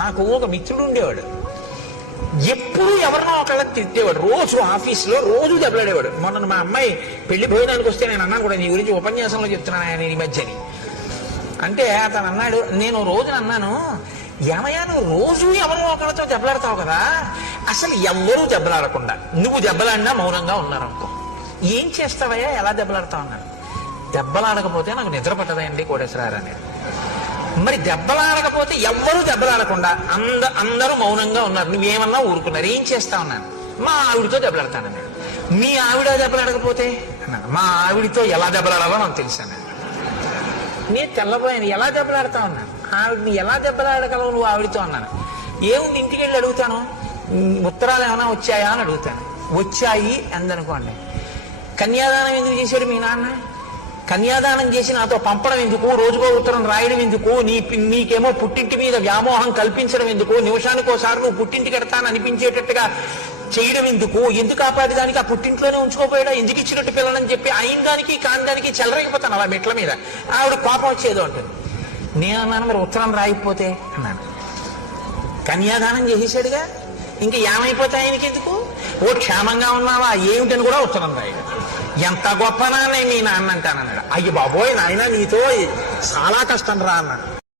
నాకు ఒక మిత్రుడు ఉండేవాడు. ఎప్పుడు ఎవరినో ఒకళ్ళకి తిట్టేవాడు. రోజు ఆఫీస్లో రోజు దెబ్బలాడేవాడు. మొన్న మా అమ్మాయి పెళ్ళి భోజనానికి వస్తే నేను అన్నాను కూడా నీ గురించి ఉపన్యాసంలో చెప్తున్నాను ఆయన ఈ మధ్యని అంటే అతను అన్నాడు నేను రోజున అన్నాను ఏమయ్యా నువ్వు రోజు ఎవరో ఒకరితో దెబ్బలాడతావు కదా? అసలు ఎవ్వరూ దెబ్బలాడకుండా. నువ్వు దెబ్బలాడినా మౌనంగా ఉన్నారనుకో. ఏం చేస్తావయ్యా? ఎలా దెబ్బలాడతావు అన్నాడు. దెబ్బలాడకపోతే నాకు నిద్ర పట్టదండి కోటేశ్వరారు అనేది మరి దెబ్బలాడకపోతే ఎవ్వరూ దెబ్బలాడకుండా అంద అందరూ మౌనంగా ఉన్నారు. నువ్వేమన్నా ఊరుకున్నారు. ఏం చేస్తా ఉన్నాను? మా ఆవిడతో దెబ్బలాడతానన్నాడు మీ ఆవిడ దెబ్బలాడకపోతే? అన్నాడు. మా ఆవిడతో ఎలా దెబ్బలాడాలో నాకు తెలుసాను నేను తెల్లబోయాను ఎలా దెబ్బలాడతా ఉన్నాను ఆవిడని ఎలా దెబ్బలాడగలవు నువ్వు ఆవిడతో అన్నాను ఏముంది ఇంటికి వెళ్ళి అడుగుతాను? ఉత్తరాలు ఏమైనా వచ్చాయా అని అడుగుతాను. వచ్చాయి అందనుకోండి. కన్యాదానం ఎందుకు చేశాడు మీ నాన్న? కన్యాదానం చేసి నాతో పంపడం ఎందుకు? రోజుకో ఉత్తరం రాయడం ఎందుకు? నీ నీకేమో పుట్టింటి మీద వ్యామోహం కల్పించడం ఎందుకు? నిమిషానికోసారి నువ్వు పుట్టింటికి ఎడతాను అనిపించేటట్టుగా చేయడం ఎందుకు? ఎందుకు ఆపాది దానికి? ఆ పుట్టింట్లోనే ఉంచుకోపోయాడా? ఎందుకు ఇచ్చినట్టు పిల్లలని చెప్పి అయిన దానికి కాని దానికి చెలరేగిపోతాను అలా మెట్ల మీద? ఆవిడ కోపం వచ్చేదో అంటుంది. నేనన్నాను మరి ఉత్తరం రాయిపోతే అన్నాను కన్యాదానం చేసేసాడుగా? ఇంకా ఏమైపోతాయి ఆయనకి ఎందుకు? ఓ క్షేమంగా ఉన్నావా? ఏమిటని కూడా ఉత్తరం రాయడం ఎంత గొప్ప నాన్న మీ నాన్న అంటానన్నాడు. అయ్యి బాబోయ్ నాయన నీతో చాలా కష్టం రా అన్నాడు.